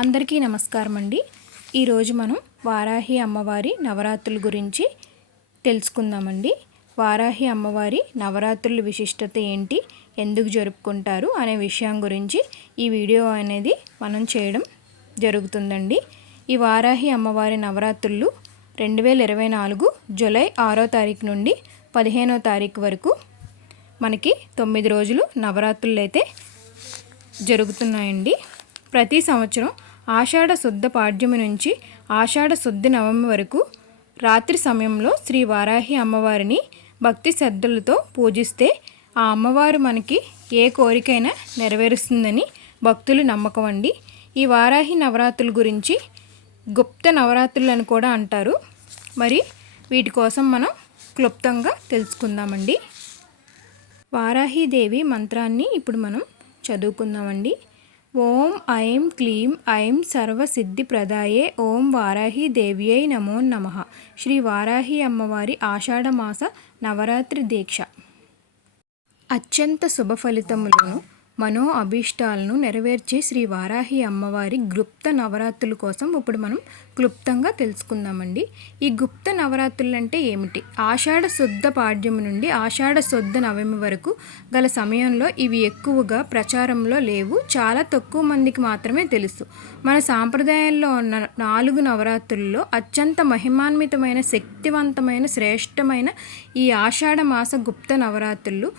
అందరికీ నమస్కారం అండి. ఈరోజు మనం వారాహి అమ్మవారి నవరాత్రుల గురించి తెలుసుకుందామండి. వారాహి అమ్మవారి నవరాత్రుల విశిష్టత ఏంటి, ఎందుకు జరుపుకుంటారు అనే విషయం గురించి ఈ వీడియో అనేది మనం చేయడం జరుగుతుందండి. ఈ వారాహి అమ్మవారి నవరాత్రులు 2024 జూలై 6వ తారీఖు నుండి 15వ తారీఖు వరకు మనకి 9 రోజులు నవరాత్రులు అయితే జరుగుతున్నాయండి. ప్రతి సంవత్సరం ఆషాఢ శుద్ధ పాడ్యమి నుంచి ఆషాఢ శుద్ధ నవమి వరకు రాత్రి సమయంలో శ్రీ వారాహి అమ్మవారిని భక్తి శ్రద్ధలతో పూజిస్తే ఆ అమ్మవారు మనకి ఏ కోరికైనా నెరవేరుస్తుందని భక్తులు నమ్మకం అండి. ఈ వారాహి నవరాత్రుల గురించి గుప్త నవరాత్రులు అని కూడా అంటారు. మరి వీటి కోసం మనం క్లుప్తంగా తెలుసుకుందామండి. వారాహిదేవి మంత్రాన్ని ఇప్పుడు మనం చదువుకుందామండి. ఓం ఐం క్లీం ఐం సర్వసిద్ధి ప్రదాయే ఓం వారాహి దేవ్యై నమో నమః. శ్రీ వారాహి అమ్మవారి ఆషాఢమాస నవరాత్రి దీక్ష అత్యంత శుభ ఫలితములను మనో అభీష్టాలను నెరవేర్చే శ్రీ వారాహి అమ్మవారి గుప్త నవరాత్రుల కోసం ఇప్పుడు మనం క్లుప్తంగా తెలుసుకుందామండి. ఈ గుప్త నవరాత్రులు అంటే ఏమిటి? ఆషాఢ శుద్ధ పాడ్యమి నుండి ఆషాఢ శుద్ధ నవమి వరకు గల సమయంలో ఇవి ఎక్కువగా ప్రచారంలో లేవు. చాలా తక్కువ మందికి మాత్రమే తెలుసు. మన సాంప్రదాయంలో ఉన్న 4 నవరాత్రుల్లో అత్యంత మహిమాన్వితమైన, శక్తివంతమైన, శ్రేష్టమైన ఈ ఆషాఢ మాస గుప్త నవరాత్రులు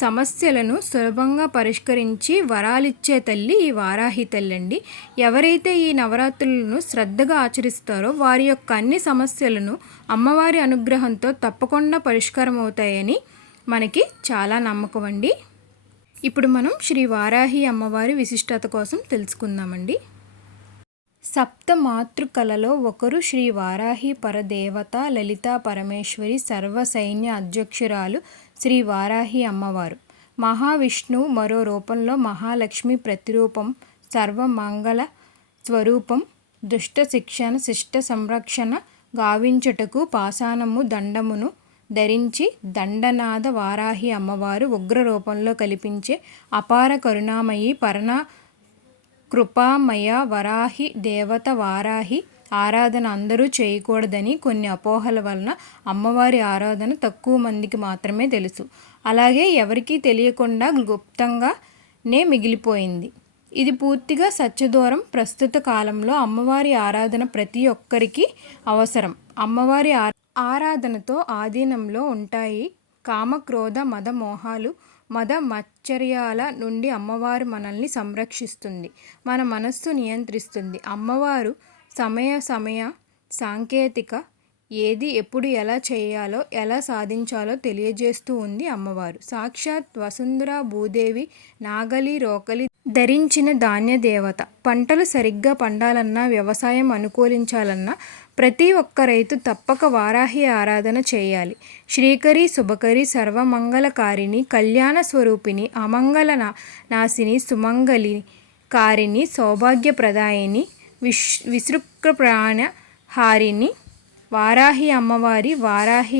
సమస్యలను సులభంగా పరిష్కరించి వరాలిచ్చే తల్లి ఈ వారాహి తల్లి అండి. ఎవరైతే ఈ నవరాత్రులను శ్రద్ధగా ఆచరిస్తారో వారి యొక్క అన్ని సమస్యలను అమ్మవారి అనుగ్రహంతో తప్పకుండా పరిష్కారం అవుతాయని మనకి చాలా నమ్మకం అండి. ఇప్పుడు మనం శ్రీ వారాహి అమ్మవారి విశిష్టత కోసం తెలుసుకుందామండి. సప్త మాతృకలలో ఒకరు శ్రీ వారాహి పరదేవత లలితా పరమేశ్వరి సర్వ సైన్య అధ్యక్షురాలు శ్రీ వారాహి అమ్మవారు. మహావిష్ణువు మరో రూపంలో మహాలక్ష్మి ప్రతిరూపం. సర్వమంగళ స్వరూపం. దుష్ట శిక్షణ శిష్ట సంరక్షణ గావించుటకు పాశానము దండమును ధరించి దండనాద వారాహి అమ్మవారు ఉగ్ర రూపంలో కల్పించే అపార కరుణామయి పరణ కృపామయ వరాహి దేవత. వారాహి ఆరాధన అందరూ చేయకూడదని కొన్ని అపోహల వలన అమ్మవారి ఆరాధన తక్కువ మందికి మాత్రమే తెలుసు. అలాగే ఎవరికీ తెలియకుండా గుప్తంగానే మిగిలిపోయింది. ఇది పూర్తిగా సత్యదూరం. ప్రస్తుత కాలంలో అమ్మవారి ఆరాధన ప్రతి ఒక్కరికి అవసరం. అమ్మవారి ఆరాధనతో ఆధీనంలో ఉంటాయి కామ క్రోధ మద మోహాలు మద మచ్చర్యాల నుండి అమ్మవారు మనల్ని సంరక్షిస్తుంది, మన మనస్సు నియంత్రిస్తుంది. అమ్మవారు సమయ సాంకేతిక ఏది ఎప్పుడు ఎలా చేయాలో ఎలా సాధించాలో తెలియజేస్తూ ఉంది అమ్మవారు. సాక్షాత్ వసుంధర భూదేవి నాగలి రోకలి ధరించిన ధాన్య దేవత. పంటలు సరిగ్గా పండాలన్నా, వ్యవసాయం అనుకూలించాలన్నా ప్రతి ఒక్క రైతు తప్పక వారాహి ఆరాధన చేయాలి. శ్రీకరి శుభకరి సర్వమంగళకారిణి కళ్యాణ స్వరూపిణి అమంగళ నాశిని సుమంగళి కారిణి సౌభాగ్యప్రదాయిని విసృక్ర ప్రాణ హారిణి వారాహి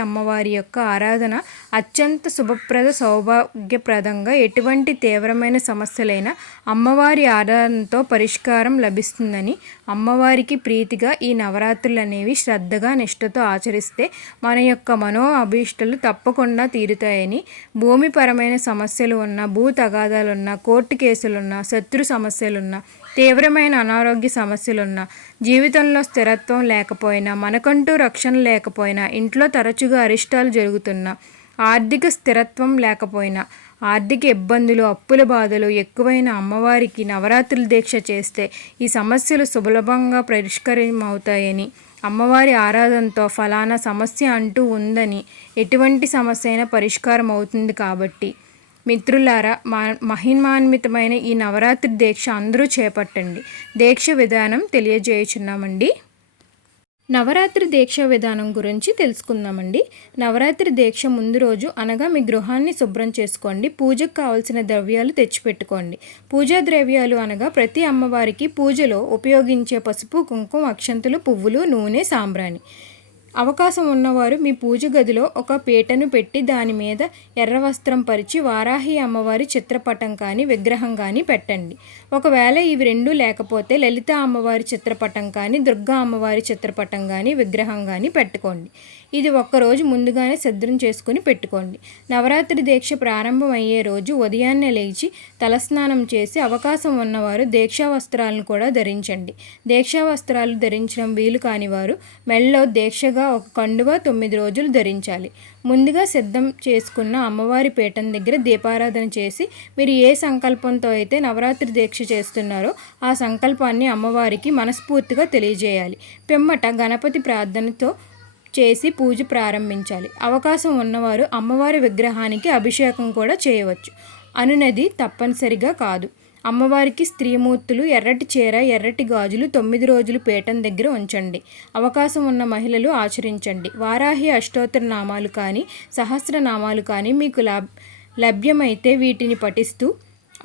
అమ్మవారి యొక్క ఆరాధన అత్యంత శుభప్రద సౌభాగ్యప్రదంగా ఎటువంటి తీవ్రమైన సమస్యలైనా అమ్మవారి ఆరాధనతో పరిష్కారం లభిస్తుందని, అమ్మవారికి ప్రీతిగా ఈ నవరాత్రులు అనేవి శ్రద్ధగా నిష్ఠతో ఆచరిస్తే మన యొక్క మనో అభీష్టాలు తప్పకుండా తీరుతాయని, భూమిపరమైన సమస్యలు ఉన్నా, భూ తగాదాలున్నా, కోర్టు కేసులున్నా, శత్రు సమస్యలున్నా, తీవ్రమైన అనారోగ్య సమస్యలున్నా, జీవితంలో స్థిరత్వం లేకపోయినా, మనకంటూ రక్షణ లేకపోయినా, ఇంట్లో తరచుగా అరిష్టాలు జరుగుతున్నా, ఆర్థిక స్థిరత్వం లేకపోయినా, ఆర్థిక ఇబ్బందులు అప్పుల బాధలు ఎక్కువైన అమ్మవారికి నవరాత్రుల దీక్ష చేస్తే ఈ సమస్యలు సులభంగా పరిష్కారమవుతాయని, అమ్మవారి ఆరాధనతో ఫలానా సమస్య అంటూ ఉందని ఎటువంటి సమస్య అయినా పరిష్కారం అవుతుంది. కాబట్టి మిత్రులారా, మహిమాన్వితమైన ఈ నవరాత్రి దీక్ష అందరూ చేపట్టండి. దీక్ష విధానం తెలియజేయుచున్నామండి. నవరాత్రి దీక్ష విధానం గురించి తెలుసుకుందామండి. నవరాత్రి దీక్ష ముందు రోజు అనగా మీ గృహాన్ని శుభ్రం చేసుకోండి. పూజకు కావలసిన ద్రవ్యాలు తెచ్చిపెట్టుకోండి. పూజా ద్రవ్యాలు అనగా ప్రతి అమ్మవారికి పూజలో ఉపయోగించే పసుపు, కుంకుమ, అక్షంతలు, పువ్వులు, నూనె, సాంబ్రాణి. అవకాశం ఉన్నవారు మీ పూజ గదిలో ఒక పీటను పెట్టి దాని మీద ఎర్ర వస్త్రం పరిచి వారాహి అమ్మవారి చిత్రపటం కానీ విగ్రహం కానీ పెట్టండి. ఒకవేళ ఇవి రెండూ లేకపోతే లలిత అమ్మవారి చిత్రపటం కానీ దుర్గా అమ్మవారి చిత్రపటం కానీ విగ్రహం కానీ పెట్టుకోండి. ఇది ఒక్కరోజు ముందుగానే సిద్ధం చేసుకుని పెట్టుకోండి. నవరాత్రి దీక్ష ప్రారంభం అయ్యే రోజు ఉదయాన్నే లేచి తలస్నానం చేసి అవకాశం ఉన్నవారు దీక్షా వస్త్రాలను కూడా ధరించండి. దీక్షా వస్త్రాలు ధరించడం వీలు కాని వారు మెళ్ళలో దీక్షగా ఒక కండువ 9 రోజులు ధరించాలి. ముందుగా సిద్ధం చేసుకున్న అమ్మవారి పీఠం దగ్గర దీపారాధన చేసి మీరు ఏ సంకల్పంతో అయితే నవరాత్రి దీక్ష చేస్తున్నారో ఆ సంకల్పాన్ని అమ్మవారికి మనస్ఫూర్తిగా తెలియజేయాలి. పిమ్మట గణపతి ప్రార్థనతో చేసి పూజ ప్రారంభించాలి. అవకాశం ఉన్నవారు అమ్మవారి విగ్రహానికి అభిషేకం కూడా చేయవచ్చు. అనునది తప్పనిసరిగా కాదు. అమ్మవారికి స్త్రీమూర్తులు ఎర్రటి చీర ఎర్రటి గాజులు 9 రోజులు పీఠం దగ్గర ఉంచండి. అవకాశం ఉన్న మహిళలు ఆచరించండి. వారాహి అష్టోత్తర నామాలు కానీ సహస్రనామాలు కానీ మీకు లభ్యమైతే వీటిని పఠిస్తూ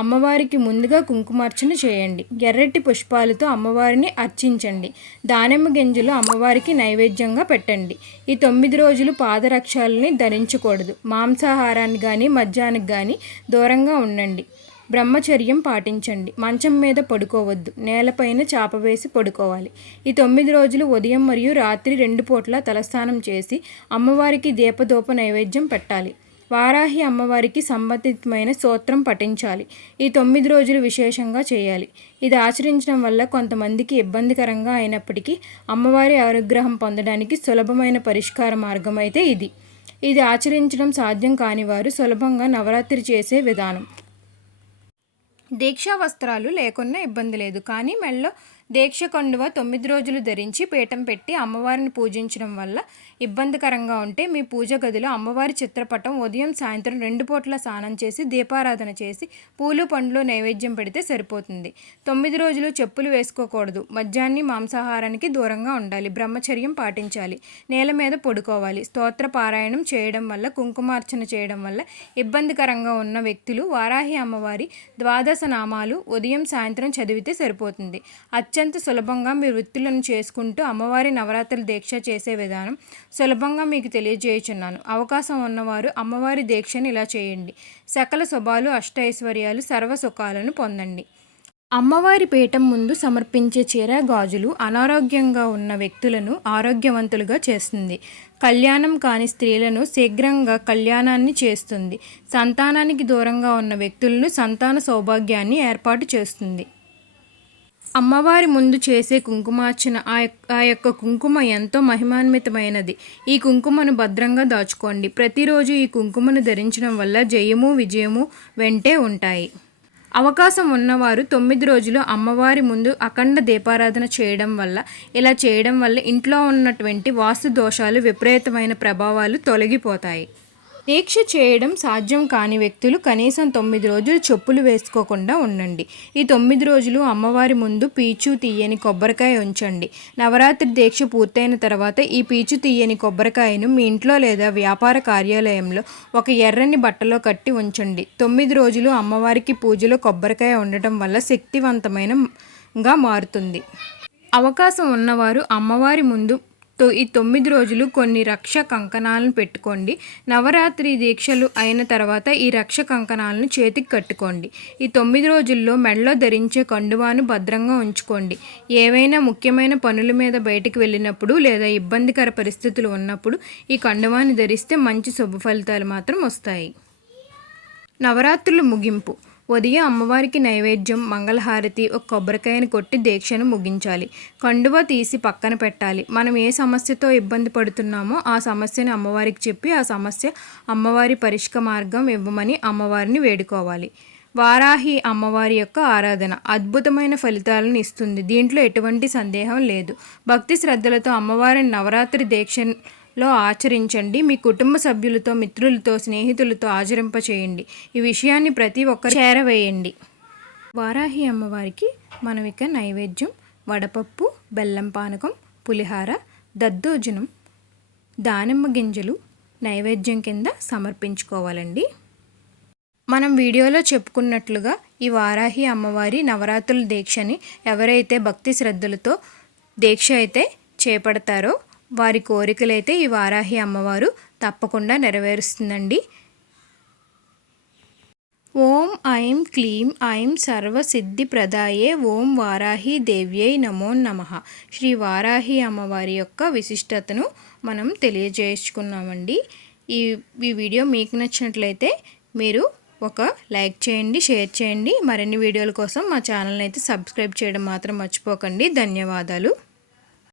అమ్మవారికి ముందుగా కుంకుమార్చన చేయండి. ఎర్రటి పుష్పాలతో అమ్మవారిని అర్చించండి. దానిమ్మ గింజలు అమ్మవారికి నైవేద్యంగా పెట్టండి. ఈ 9 రోజులు పాదరక్షాలని ధరించకూడదు. మాంసాహారాన్ని కానీ మద్యానికి కానీ దూరంగా ఉండండి. బ్రహ్మచర్యం పాటించండి. మంచం మీద పడుకోవద్దు. నేలపైన చాప వేసి పడుకోవాలి. ఈ 9 రోజులు ఉదయం మరియు రాత్రి 2 పూట్ల తలస్నానం చేసి అమ్మవారికి దీపధూప నైవేద్యం పెట్టాలి. వారాహి అమ్మవారికి సంబంధితమైన స్తోత్రం పఠించాలి. ఈ 9 రోజులు విశేషంగా చేయాలి. ఇది ఆచరించడం వల్ల కొంతమందికి ఇబ్బందికరంగా అయినప్పటికీ అమ్మవారి అనుగ్రహం పొందడానికి సులభమైన పరిష్కార మార్గం అయితే ఇది ఆచరించడం సాధ్యం కాని వారు సులభంగా నవరాత్రి చేసే విధానం. దీక్షా వస్త్రాలు లేకున్నా ఇబ్బంది లేదు. కానీ మెళ్ళలో దీక్ష కండువ 9 రోజులు ధరించి పీఠం పెట్టి అమ్మవారిని పూజించడం వల్ల ఇబ్బందికరంగా ఉంటే మీ పూజ గదిలో అమ్మవారి చిత్రపటం ఉదయం సాయంత్రం 2 పూట్ల స్నానం చేసి దీపారాధన చేసి పూలు పండ్లు నైవేద్యం పెడితే సరిపోతుంది. 9 రోజులు చెప్పులు వేసుకోకూడదు. మద్యాన్ని మాంసాహారానికి దూరంగా ఉండాలి. బ్రహ్మచర్యం పాటించాలి. నేల మీద పడుకోవాలి. స్తోత్ర పారాయణం చేయడం వల్ల కుంకుమార్చన చేయడం వల్ల ఇబ్బందికరంగా ఉన్న వ్యక్తులు వారాహి అమ్మవారి 12 నామాలు ఉదయం సాయంత్రం చదివితే సరిపోతుంది. అత్యంత సులభంగా మీ వృత్తులను చేసుకుంటూ అమ్మవారి నవరాత్రుల దీక్ష చేసే విధానం సులభంగా మీకు తెలియజేయుచున్నాను. అవకాశం ఉన్నవారు అమ్మవారి దీక్షను ఇలా చేయండి. సకల శుభాలు అష్టైశ్వర్యాలు సర్వ సుఖాలను పొందండి. అమ్మవారి పీఠం ముందు సమర్పించే చీర గాజులు అనారోగ్యంగా ఉన్న వ్యక్తులను ఆరోగ్యవంతులుగా చేస్తుంది. కళ్యాణం కాని స్త్రీలను శీఘ్రంగా కళ్యాణాన్ని చేస్తుంది. సంతానానికి దూరంగా ఉన్న వ్యక్తులను సంతాన సౌభాగ్యాన్ని ఏర్పాటు చేస్తుంది. అమ్మవారి ముందు చేసే కుంకుమార్చన ఆ యొక్క కుంకుమ ఎంతో మహిమాన్వితమైనది. ఈ కుంకుమను భద్రంగా దాచుకోండి. ప్రతిరోజు ఈ కుంకుమను ధరించడం వల్ల జయము విజయము వెంటే ఉంటాయి. అవకాశం ఉన్నవారు 9 రోజులు అమ్మవారి ముందు అఖండ దీపారాధన చేయడం వల్ల ఇలా చేయడం వల్ల ఇంట్లో ఉన్నటువంటి వాస్తు దోషాలు విపరీతమైన ప్రభావాలు తొలగిపోతాయి. దీక్ష చేయడం సాధ్యం కాని వ్యక్తులు కనీసం 9 రోజులు చెప్పులు వేసుకోకుండా ఉండండి. ఈ 9 రోజులు అమ్మవారి ముందు పీచు తీయని కొబ్బరికాయ ఉంచండి. నవరాత్రి దీక్ష పూర్తయిన తర్వాత ఈ పీచు తీయని కొబ్బరికాయను మీ ఇంట్లో లేదా వ్యాపార కార్యాలయంలో ఒక ఎర్రని బట్టలో కట్టి ఉంచండి. 9 రోజులు అమ్మవారికి పూజలో కొబ్బరికాయ ఉండటం వల్ల శక్తివంతమైనగా మారుతుంది. అవకాశం ఉన్నవారు అమ్మవారి ముందు ఈ 9 రోజులు కొన్ని రక్ష కంకణాలను పెట్టుకోండి. నవరాత్రి దీక్షలు అయిన తర్వాత ఈ రక్ష కంకణాలను చేతికి కట్టుకోండి. ఈ 9 రోజుల్లో మెడలో ధరించే కండువాను భద్రంగా ఉంచుకోండి. ఏవైనా ముఖ్యమైన పనుల మీద బయటికి వెళ్ళినప్పుడు లేదా ఇబ్బందికర పరిస్థితులు ఉన్నప్పుడు ఈ కండువాన్ని ధరిస్తే మంచి శుభ ఫలితాలు మాత్రం వస్తాయి. నవరాత్రులు ముగింపు. ఉదయం అమ్మవారికి నైవేద్యం మంగళహారతి ఒక కొబ్బరికాయను కొట్టి దీక్షను ముగించాలి. కండువ తీసి పక్కన పెట్టాలి. మనం ఏ సమస్యతో ఇబ్బంది పడుతున్నామో ఆ సమస్యను అమ్మవారికి చెప్పి ఆ సమస్య అమ్మవారి పరిష్కార మార్గం ఇవ్వమని అమ్మవారిని వేడుకోవాలి. వారాహి అమ్మవారి యొక్క ఆరాధన అద్భుతమైన ఫలితాలను ఇస్తుంది. దీంట్లో ఎటువంటి సందేహం లేదు. భక్తి శ్రద్ధలతో అమ్మవారిని నవరాత్రి దీక్షలో ఆచరించండి. మీ కుటుంబ సభ్యులతో మిత్రులతో స్నేహితులతో ఆచరింపచేయండి. ఈ విషయాన్ని ప్రతి ఒక్కరు చేరవేయండి. వారాహి అమ్మవారికి మనం ఇక నైవేద్యం వడపప్పు బెల్లం పానకం పులిహార దద్దోజనం దానిమ్మ గింజలు నైవేద్యం కింద సమర్పించుకోవాలండి. మనం వీడియోలో చెప్పుకున్నట్లుగా ఈ వారాహి అమ్మవారి నవరాత్రుల దీక్షని ఎవరైతే భక్తి శ్రద్ధలతో దీక్ష అయితే చేపడతారో వారి కోరికలైతే ఈ వారాహి అమ్మవారు తప్పకుండా నెరవేరుస్తుందండి. ఓం ఐం క్లీం ఐం సర్వసిద్ధి ప్రదాయే ఓం వారాహి దేవ్యై నమో నమః. శ్రీ వారాహి అమ్మవారి యొక్క విశిష్టతను మనం తెలియజేసుకున్నామండి. ఈ వీడియో మీకు నచ్చినట్లయితే మీరు ఒక లైక్ చేయండి, షేర్ చేయండి. మరిన్ని వీడియోల కోసం మా ఛానల్ని అయితే సబ్స్క్రైబ్ చేయడం మాత్రం మర్చిపోకండి. ధన్యవాదాలు.